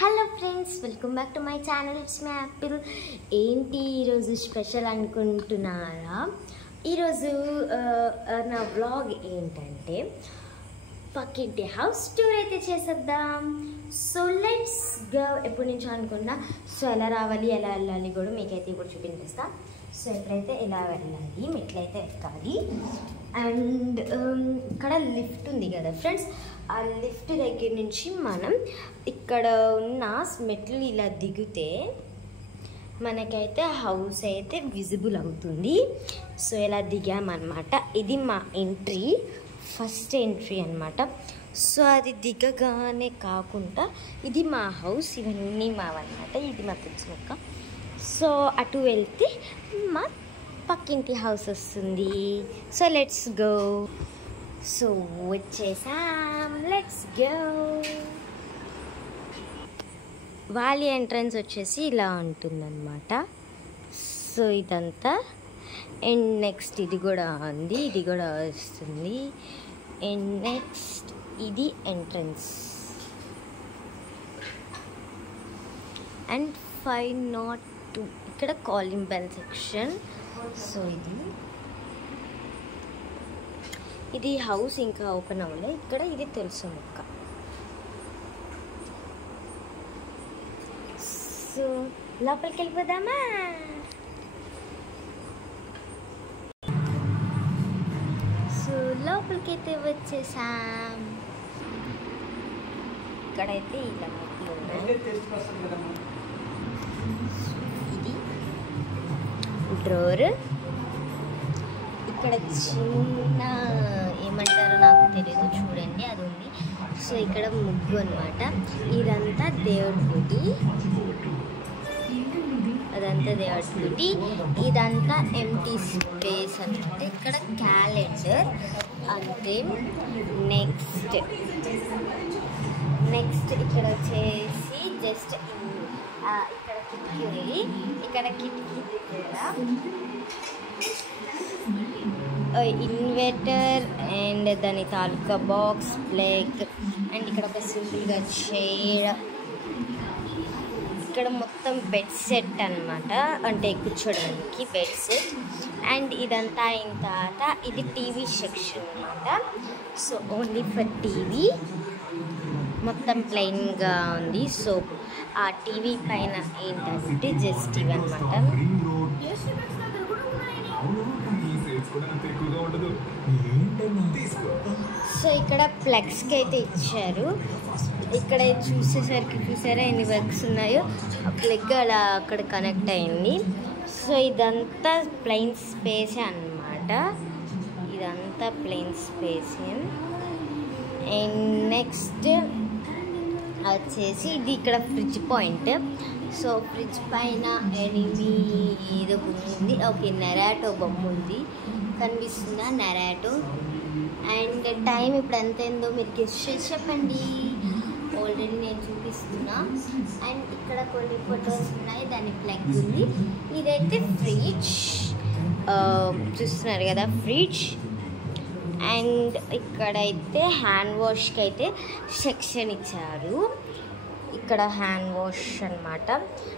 Hello friends, welcome back to my channel. It's my Apple. ఏంటి ఈరోజు special అనుకుంటున్నారా? ఈరోజు నా వ్లాగ్ ఏంటంటే పక్కింటి హౌస్ టూర్ అయితే చేసేద్దాం. So let's go. ఎప్పటి నుంచో అనుకున్నా. సో ఎలా రావాలి, ఎలా వెళ్ళాలి కూడా మీకైతే ఇప్పుడు చూపించేస్తా. సో ఎప్పుడైతే ఎలా వెళ్ళాలి, మెట్లయితే ఎక్కాలి. అండ్ ఇక్కడ లిఫ్ట్ ఉంది కదా ఫ్రెండ్స్, ఆ లిఫ్ట్ దగ్గర నుంచి మనం ఇక్కడ ఉన్న మెట్లు ఇలా దిగితే మనకైతే హౌస్ అయితే విజిబుల్ అవుతుంది. సో ఇలా దిగామన్నమాట. ఇది మా ఎంట్రీ, ఫస్ట్ ఎంట్రీ అన్నమాట. సో అది దిగగానే కాకుండా ఇది మా హౌస్, ఇవన్నీ మావన్నమాట. ఇది మా తెచ్చినక్క. సో అటు వెళ్తే మా పక్కింటి హౌస్ వస్తుంది. So let's go. సో వచ్చేసాం, లెట్స్ గో. వాళ్ళ ఎంట్రన్స్ వచ్చేసి ఇలా ఉంటుందన్నమాట. సో ఇదంతా. అండ్ నెక్స్ట్ ఇది కూడా ఉంది, ఇది కూడా వస్తుంది. అండ్ నెక్స్ట్ ఇది ఎంట్రన్స్. అండ్ 502 ఇక్కడ కాలింగ్ బెల్ సెక్షన్. సో ఇది హౌస్ ఇంకా ఓపెన్ అవ్వలే. ఇక్కడ ఇది తెలుసు మొక్క. సో లోపలికి వెళ్ళిపోదామా? సో లోపలికి అయితే వచ్చేసాం. ఇక్కడైతే ఇలా మొక్కలు ఉన్నాయి. ఇది డ్రోర్. ఇక్కడ చిన్న ఏమంటారో నాకు తెలియదు, చూడండి అది ఉంది. సో ఇక్కడ ముగ్గు అనమాట. ఇదంతా దేవుడి గుడి, అదంతా దేవుడి గుడి. ఇదంతా ఎంటీ స్పేస్ అనమాట. ఇక్కడ క్యాలెండర్ అంతే. నెక్స్ట్ ఇక్కడ వచ్చేసి జస్ట్ ఇక్కడ కిటికీ ఉంది. ఇక్కడ కిటికీ దగ్గర ఇన్వర్టర్ అండ్ దాని తాలూకా బాక్స్ ప్లగ్. అండ్ ఇక్కడ ఒక సింపుల్గా చైర్. ఇక్కడ మొత్తం బెడ్ సెట్ అనమాట, అంటే కూర్చోడానికి బెడ్ సెట్. అండ్ ఇదంతా అయిన తర్వాత ఇది టీవీ సెక్షన్ అనమాట. So only for TV. మొత్తం ప్లెయిన్గా ఉంది. సో ఆ టీవీ పైన ఏంటంటే జస్ట్ ఇవన్నమాట. సో ఇక్కడ ప్లగ్స్కి అయితే ఇచ్చారు. ఇక్కడ చూసారా ఎన్ని వర్క్స్ ఉన్నాయో. ఆ ప్లగ్ అలా అక్కడ కనెక్ట్ అయింది. సో ఇదంతా ప్లెయిన్ స్పేసే అన్నమాట. ఇదంతా ప్లెయిన్ స్పేసే. అండ్ నెక్స్ట్ వచ్చేసి ఇది ఇక్కడ ఫ్రిడ్జ్ పాయింట్. సో ఫ్రిడ్జ్ పైన ఎనిమి ఏదో ఉంది. ఓకే, నెరాటో బొమ్మ ఉంది, కనిపిస్తుందా? నెరాటో. అండ్ టైం ఇప్పుడు ఎంత అయిందో మీరు గెస్ చేసి చెప్పండి. ఆల్రెడీ నేను చూపిస్తున్నా. అండ్ ఇక్కడ కొన్ని ఫొటోస్ ఉన్నాయి, దాని ప్లగ్ ఉంది. ఇదైతే ఫ్రిడ్జ్, చూస్తున్నారు కదా ఫ్రిడ్జ్. అండ్ ఇక్కడైతే హ్యాండ్ వాష్కి అయితే సెక్షన్ ఇచ్చారు. ఇక్కడ హ్యాండ్ వాష్ అనమాట.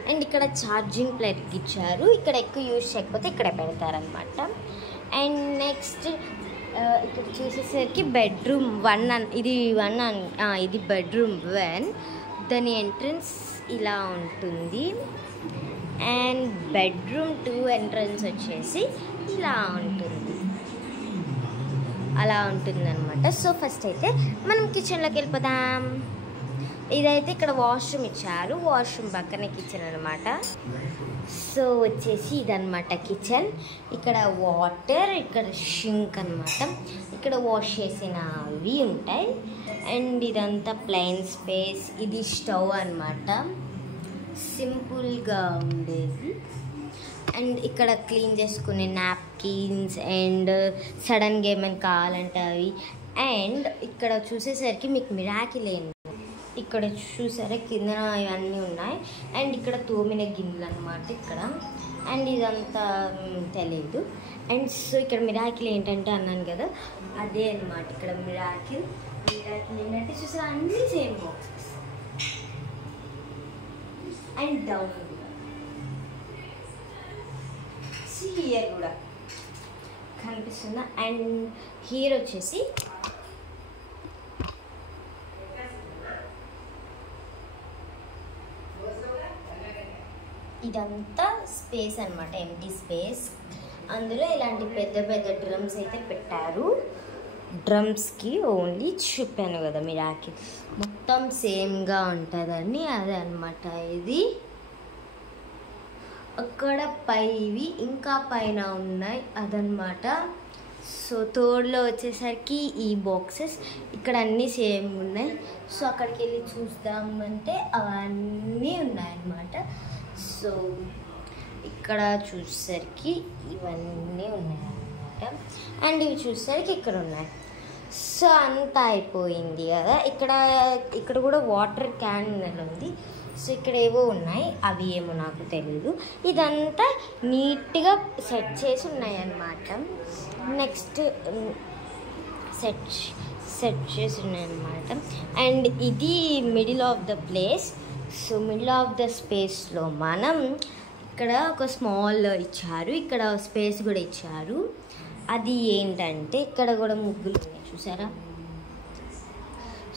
అండ్ ఇక్కడ ఛార్జింగ్ ప్లగ్ ఇచ్చారు. ఇక్కడ ఎక్కువ యూజ్ చేయకపోతే ఇక్కడ పెడతారనమాట. అండ్ నెక్స్ట్ ఇక్కడ చూసేసరికి బెడ్రూమ్ 1 ఇది బెడ్రూమ్ 1. దాని ఎంట్రన్స్ ఇలా ఉంటుంది. అండ్ బెడ్రూమ్ 2 ఎంట్రన్స్ వచ్చేసి ఇలా ఉంటుంది, అలా ఉంటుందన్నమాట. సో ఫస్ట్ అయితే మనం కిచెన్లోకి వెళ్ళిపోదాం. ఇదైతే ఇక్కడ వాష్రూమ్ ఇచ్చారు, వాష్రూమ్ పక్కనే కిచెన్ అనమాట. సో వచ్చేసి ఇదన్నమాట కిచెన్. ఇక్కడ వాటర్, ఇక్కడ షింక్ అనమాట. ఇక్కడ వాష్ చేసినవి ఉంటాయి. అండ్ ఇదంతా ప్లెయిన్ స్పేస్. ఇది స్టవ్ అనమాట, సింపుల్గా ఉండేది. అండ్ ఇక్కడ క్లీన్ చేసుకునే నాప్కిన్స్ అండ్ సడన్గా ఏమైనా కావాలంటే అవి. అండ్ ఇక్కడ చూసేసరికి మీకు మిరాకిల్ ఏంటి, ఇక్కడ చూసారా కింద ఇవన్నీ ఉన్నాయి. అండ్ ఇక్కడ తోమిన గిన్నెలు అనమాట ఇక్కడ. అండ్ ఇదంతా తెలియదు. అండ్ సో ఇక్కడ మిరాకిల్ ఏంటంటే అన్నాను కదా, అదే అనమాట. ఇక్కడ మిరాకిల్ ఏంటంటే చూసారా, అన్నీ సేమ్ బాక్సెస్. అండ్ డౌన్ కూడా హియర్ కూడా కనిపిస్తుందా. అండ్ హియర్ వచ్చేసి ఇదంతా స్పేస్ అనమాట, ఎంటీ స్పేస్. అందులో ఇలాంటి పెద్ద పెద్ద డ్రమ్స్ అయితే పెట్టారు. డ్రమ్స్కి ఓన్లీ చెప్పాను కదా మిరాకిల్ మొత్తం సేమ్గా ఉంటుందని, అదే అనమాట. ఇది అక్కడ పైవి ఇంకా పైన ఉన్నాయి అదనమాట. సో థర్డ్లో వచ్చేసరికి ఈ బాక్సెస్ ఇక్కడ అన్నీ సేమ్ ఉన్నాయి. సో అక్కడికి వెళ్ళి చూద్దామంటే అవన్నీ ఉన్నాయన్నమాట. సో ఇక్కడ చూసేసరికి ఇవన్నీ ఉన్నాయన్నమాట. అండ్ ఇవి చూసేసరికి ఇక్కడ ఉన్నాయి. సో అంతా అయిపోయింది కదా. ఇక్కడ కూడా వాటర్ క్యాన్ ఉంది. సో ఇక్కడ ఏవో ఉన్నాయి, అవి ఏమో నాకు తెలీదు. ఇదంతా నీట్గా సెట్ చేసి ఉన్నాయి అన్నమాట. నెక్స్ట్ సెట్ చేసి ఉన్నాయన్నమాట. అండ్ ఇది middle of the place. So middle of the స్పేస్లో మనం ఇక్కడ ఒక స్మాల్ ఇచ్చారు, ఇక్కడ స్పేస్ కూడా ఇచ్చారు. అది ఏంటంటే ఇక్కడ కూడా ముగ్గులు ఉన్నాయి చూసారా.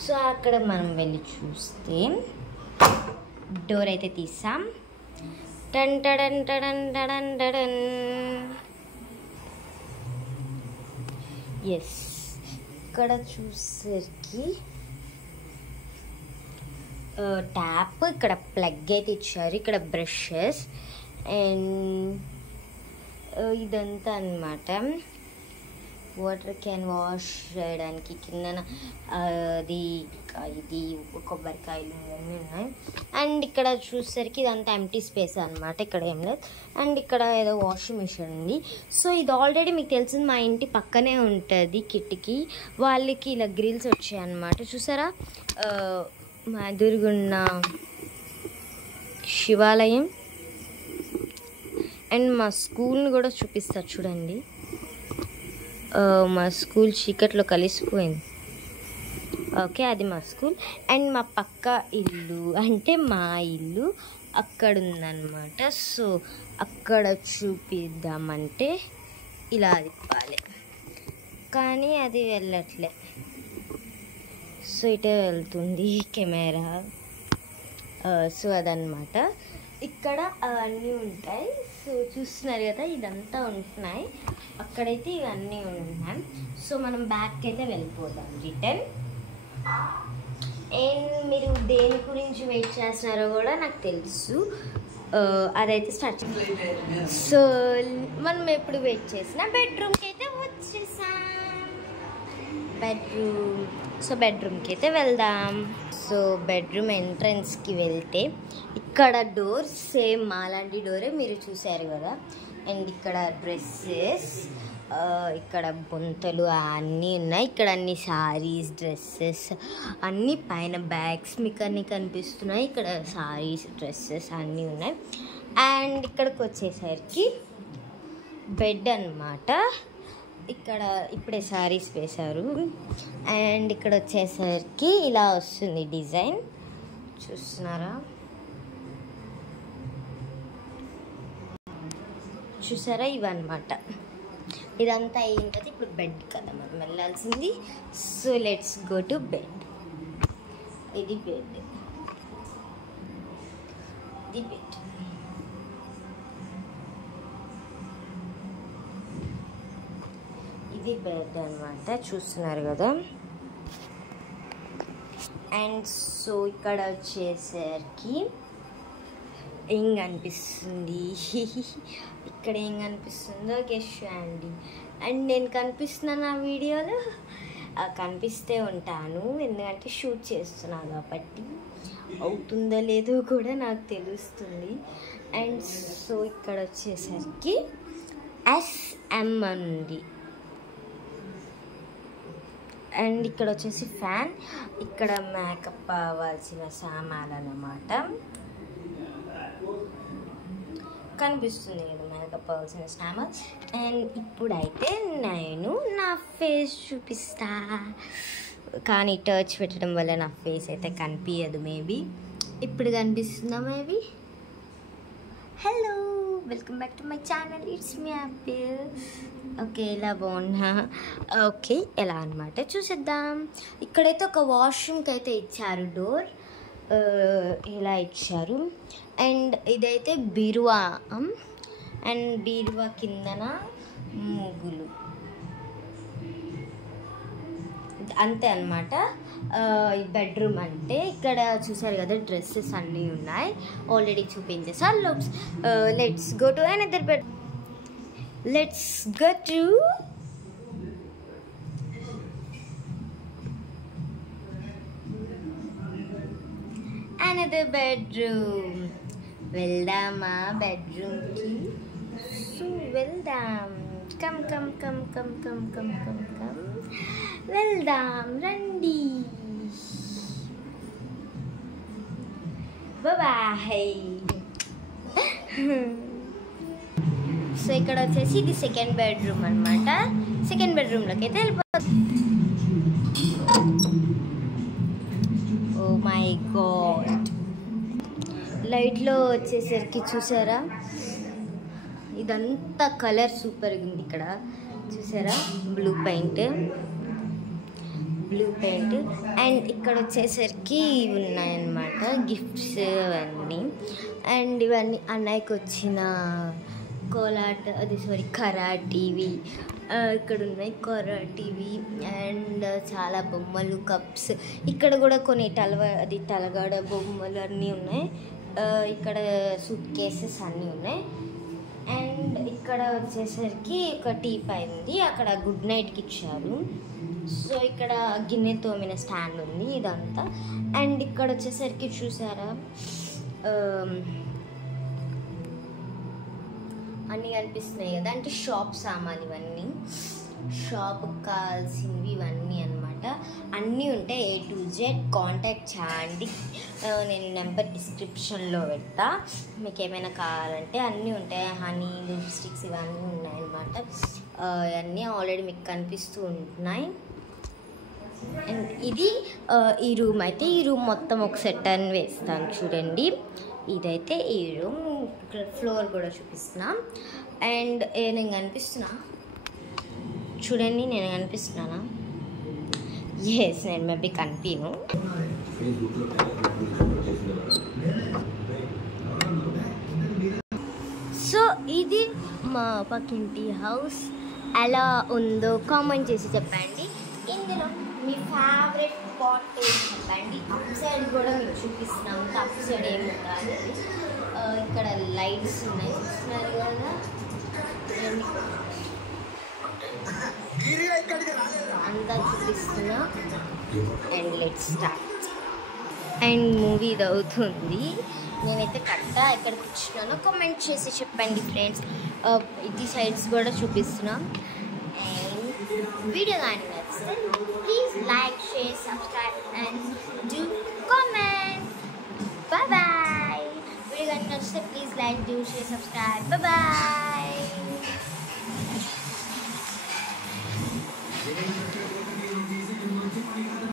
సో అక్కడ మనం వెళ్ళి చూస్తే డోర్ అయితే తీసాం. టన్ టడన్ టడన్ టడన్ టడన్. ఎస్, ఇక్కడ చూసేసరికి ట్యాప్, ఇక్కడ ప్లగ్ అయితే ఇచ్చారు, ఇక్కడ బ్రషెస్ అండ్ ఇదంతా అన్నమాట. వాటర్ క్యాన్ వాష్ చేయడానికి కింద ఇది కొబ్బరికాయలు ఇవన్నీ ఉన్నాయి. అండ్ ఇక్కడ చూసేసరికి ఇదంతా ఎంటీ స్పేస్ అనమాట, ఇక్కడ ఏం లేదు. అండ్ ఇక్కడ ఏదో వాషింగ్ మిషన్ ఉంది. సో ఇది ఆల్రెడీ మీకు తెలిసింది, మా ఇంటి పక్కనే ఉంటుంది కిటికీ. వాళ్ళకి ఇలా గ్రిల్స్ వచ్చాయి అన్నమాట. చూసారా, మా ఎదురుగున్న శివాలయం. అండ్ మా స్కూల్ని కూడా చూపిస్తారు చూడండి. మా స్కూల్ చీకట్లో కలిసిపోయింది. ఓకే, అది మా స్కూల్. అండ్ మా పక్క ఇల్లు అంటే మా ఇల్లు అక్కడ ఉందన్నమాట. సో అక్కడ చూపిద్దామంటే ఇలా తిప్పాలి, కానీ అది వెళ్ళట్లే. సో ఇటే వెళ్తుంది కెమెరా. సో అదనమాట. ఇక్కడ అవన్నీ ఉంటాయి. సో చూస్తున్నారు కదా, ఇదంతా ఉంటున్నాయి. అక్కడైతే ఇవన్నీ ఉన్నాయి. సో మనం బ్యాక్ అయితే వెళ్ళిపోదాం రిటర్న్. అండ్ మీరు దేని గురించి వెయిట్ చేస్తున్నారో కూడా నాకు తెలుసు. అదైతే స్టార్ట్. సో మనం ఎప్పుడు వెయిట్ చేసినా బెడ్రూమ్కి అయితే వచ్చేసాం. బెడ్రూమ్కి అయితే వెళ్దాం. సో బెడ్రూమ్ ఎంట్రన్స్కి వెళ్తే ఇక్కడ డోర్ సేమ్ మాలాంటి డోరే మీరు చూసారు కదా. అండ్ ఇక్కడ డ్రెస్సెస్, ఇక్కడ బొంతలు అన్నీ ఉన్నాయి. ఇక్కడ అన్ని సారీస్, డ్రెస్సెస్ అన్నీ, పైన బ్యాగ్స్ మీకు అన్నీ కనిపిస్తున్నాయి. ఇక్కడ సారీస్, డ్రెస్సెస్ అన్నీ ఉన్నాయి. అండ్ ఇక్కడికి వచ్చేసరికి బెడ్ అన్నమాట. ఇక్కడ ఇప్పుడే సారీస్ వేశారు. అండ్ ఇక్కడ వచ్చేసరికి ఇలా వస్తుంది డిజైన్, చూస్తున్నారా. చూసారా, ఇవన్నమాట. ఇదంతా అయిన తర్వాత ఇప్పుడు బెడ్ కదా మనం వెళ్ళాల్సింది. So let's go to bed. ఇది బెడ్, ఇది బెడ్. ఇది బెడ్ అనమాట, చూస్తున్నారు కదా. అండ్ సో ఇక్కడ వచ్చేసరికి ఏం కనిపిస్తుంది, ఇక్కడ ఏం కనిపిస్తుందో గెస్ చేయండి. అండ్ నేను కనిపిస్తున్నాను ఆ వీడియోలో, కనిపిస్తే ఉంటాను ఎందుకంటే షూట్ చేస్తున్నాను కాబట్టి. అవుతుందో లేదో కూడా నాకు తెలుస్తుంది. అండ్ సో ఇక్కడ వచ్చేసరికి SM ఉంది. అండ్ ఇక్కడ వచ్చేసి ఫ్యాన్, ఇక్కడ మేకప్ అవ్వాల్సిన సామాన్లు అన్నమాట. కనిపిస్తుంది కదా మేకప్ అవ్వాల్సిన సామాన్. అండ్ ఇప్పుడైతే నేను నా ఫేస్ చూపిస్తా, కానీ టచ్ పెట్టడం వల్ల నా ఫేస్ అయితే కనిపించదు. మేబీ ఇప్పుడు కనిపిస్తుందా? Maybe hello, welcome back to my channel. It's me Apple. Okay, ఇలా బాగున్నా. ఓకే, ఎలా అనమాట చూసేద్దాం. ఇక్కడైతే ఒక వాష్రూమ్కి అయితే ఇచ్చారు డోర్, ఇలా ఇచ్చారు. అండ్ ఇదైతే బీరువా, అండ్ బీరువా కిందన ముగ్గులు, అంతే అనమాట. ఈ బెడ్రూమ్ అంటే ఇక్కడ చూసారు కదా, డ్రెస్సెస్ అన్నీ ఉన్నాయి, ఆల్రెడీ చూపించేసా. Let's go to another bed. Let's go to another bedroom. వెళ్దామా బెడ్రూమ్కి? సో వెళ్దాం. Come come come come come come come come వెళ్దాం, రండి. బాయ్. సో ఇక్కడ వచ్చేసి ఇది సెకండ్ బెడ్రూమ్ అనమాట. సెకండ్ బెడ్రూమ్లోకి అయితే వెళ్ళిపోతుంది. ఓ మై గాడ్, లైట్లో వచ్చేసరికి చూసారా, ఇదంతా కలర్ సూపర్గా ఉంది. ఇక్కడ చూసారా, బ్లూ పెయింట్. అండ్ ఇక్కడ వచ్చేసరికి ఇవి ఉన్నాయన్నమాట, గిఫ్ట్స్ అవన్నీ. అండ్ ఇవన్నీ అన్నయ్యకి వచ్చిన కరాటీవి ఇక్కడ ఉన్నాయి, కరాటీవి. అండ్ చాలా బొమ్మలు, కప్స్. ఇక్కడ కూడా కొన్ని తలగాడ బొమ్మలు అన్నీ ఉన్నాయి. ఇక్కడ సూట్ కేసెస్ అన్నీ ఉన్నాయి. అండ్ ఇక్కడ వచ్చేసరికి ఒక టీపాయ్ ఉంది, అక్కడ గుడ్ నైట్కి ఇచ్చారు. సో ఇక్కడ గిన్నె తోమిన స్టాండ్ ఉంది, ఇదంతా. అండ్ ఇక్కడ వచ్చేసరికి చూసారా, అన్నీ కనిపిస్తున్నాయి కదా, అంటే షాప్ సామాన్లు ఇవన్నీ, షాప్కి కావాల్సినవి ఇవన్నీ అనమాట. అన్నీ ఉంటాయి, A to Z. కాంటాక్ట్ చేయండి, నేను నెంబర్ డిస్క్రిప్షన్లో పెడతా. మీకు ఏమైనా కావాలంటే అన్నీ ఉంటాయి. హనీ, లిప్స్టిక్స్ ఇవన్నీ ఉన్నాయన్నమాట. ఇవన్నీ ఆల్రెడీ మీకు కనిపిస్తూ ఉంటున్నాయి. అండ్ ఇది ఈ రూమ్ అయితే, ఈ రూమ్ మొత్తం ఒక సెట్ అని వేస్తాను చూడండి. ఇదైతే ఈ రూమ్. ఇక్కడ ఫ్లోర్ కూడా చూపిస్తున్నా. అండ్ నేను కనిపిస్తున్నా చూడండి, నేను కనిపిస్తున్నానా? ఎస్, నేను మేబీ కనిపించను. సో ఇది మా పక్కింటి హౌస్. ఎలా ఉందో కామెంట్ చేసి చెప్పండి. ఇందులో మీ ఫేవరెట్ స్పాట్ ఏంటి చెప్పండి. అప్ సైడ్ కూడా మీకు చూపిస్తున్నాము, అప్ సైడ్ ఏముంటుంది. ఇక్కడ లైట్స్ ఉన్నాయి, చూస్తున్నారు కదా, అంతా చూపిస్తున్నా. And let's start. And movie ఇది అవుతుంది. నేనైతే కరెక్ట్గా ఎక్కడ కూర్చున్నానో కామెంట్ చేసి చెప్పండి ఫ్రెండ్స్. ఇది సైడ్స్ కూడా చూపిస్తున్నా. అండ్ వీడియో కానీ నచ్చితే please like, share, subscribe and do comment. Bye. Video కానీ నచ్చితే please like, do, share, subscribe. Bye.